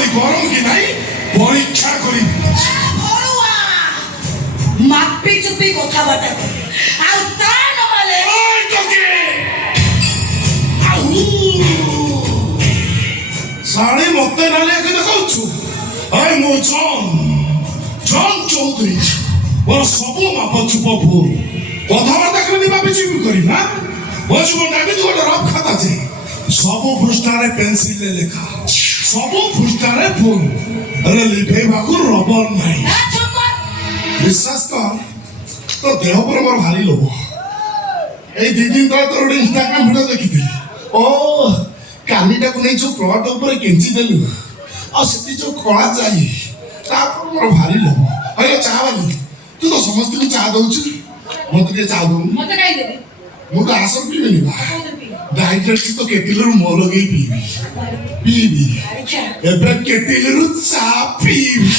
বলি গরম কি নাই পরীক্ষা করি মাপি চুপি কথাবার্তা করে ଆଉ ତା ନହେଲେ ওই তোকে শাড়ি মতে নালে একে দেখাউଛୁ আই মো জন চৌধুরী ওর সবু মাপ চুপ ভুল কথাবার্তা কেমনি মাপি চুপি করি না বুঝবো না কিন্তু ଗୋଟେ রফ খাতা আছে ସବୁ ପୃଷ୍ଠାରେ ପେନସିଲରେ ଲେଖା ସବୁ ପୃଷ୍ଠାରେ ଭୁଲ ହେଲେ ଲିଭେଇବାକୁ ରବର ନାହିଁ বিশ্বাস কর তো দেহ পরে ମୋର ଭାରି ଲୋଭ এই 2 ଦିନ ତଳେ ତୋର ଗୋଟେ ଇନଷ୍ଟାଗ୍ରାମ ଭିଡିଓ ଦେଖିଥିଲି ଓ କାଲିଟାକୁ ନେଇ ଯୋଉ ପ୍ଲଟ ଉପରେ କେଞ୍ଚି ଦେଲୁ ଆଉ ସେଠି ଯୋଉ କଳା ଯାଇ ତାପରେ ମୋର ଭାରି ଲୋଭ ହଇଲୋ ଚା ବାଲି ତୁ ତ ସମସ୍ତଙ୍କୁ ଚା ଦଉଛୁ ମତେ ଟିକେ ଚା ଦଉନୁ ମତେ କାଇଁ ଦେବି ମୁଁ ତ ଆସର ପିଇବିନି ବା ଡାଇରେକ୍ଟ ତ କେଟିଲରୁ ମୋ ଲଗେଇ ପିଇବି ଏବେ କେଟିଲରୁ ଚା ପିଇବି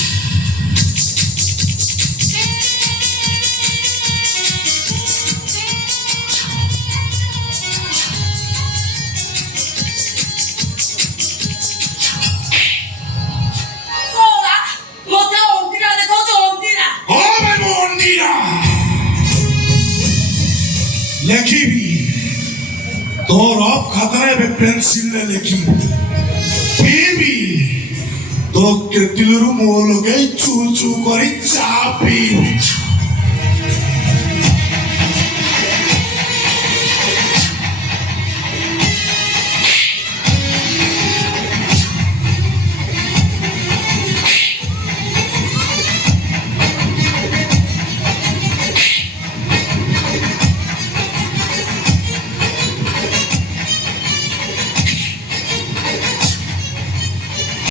লেখিবি তোর অফ খাতায় পেন্সিলে লেখিবি পিবি তো কেটিলରୁ ମୋ ଲଗେଇ ଚୁ ଚୁ କରି ଚା ପିଇବି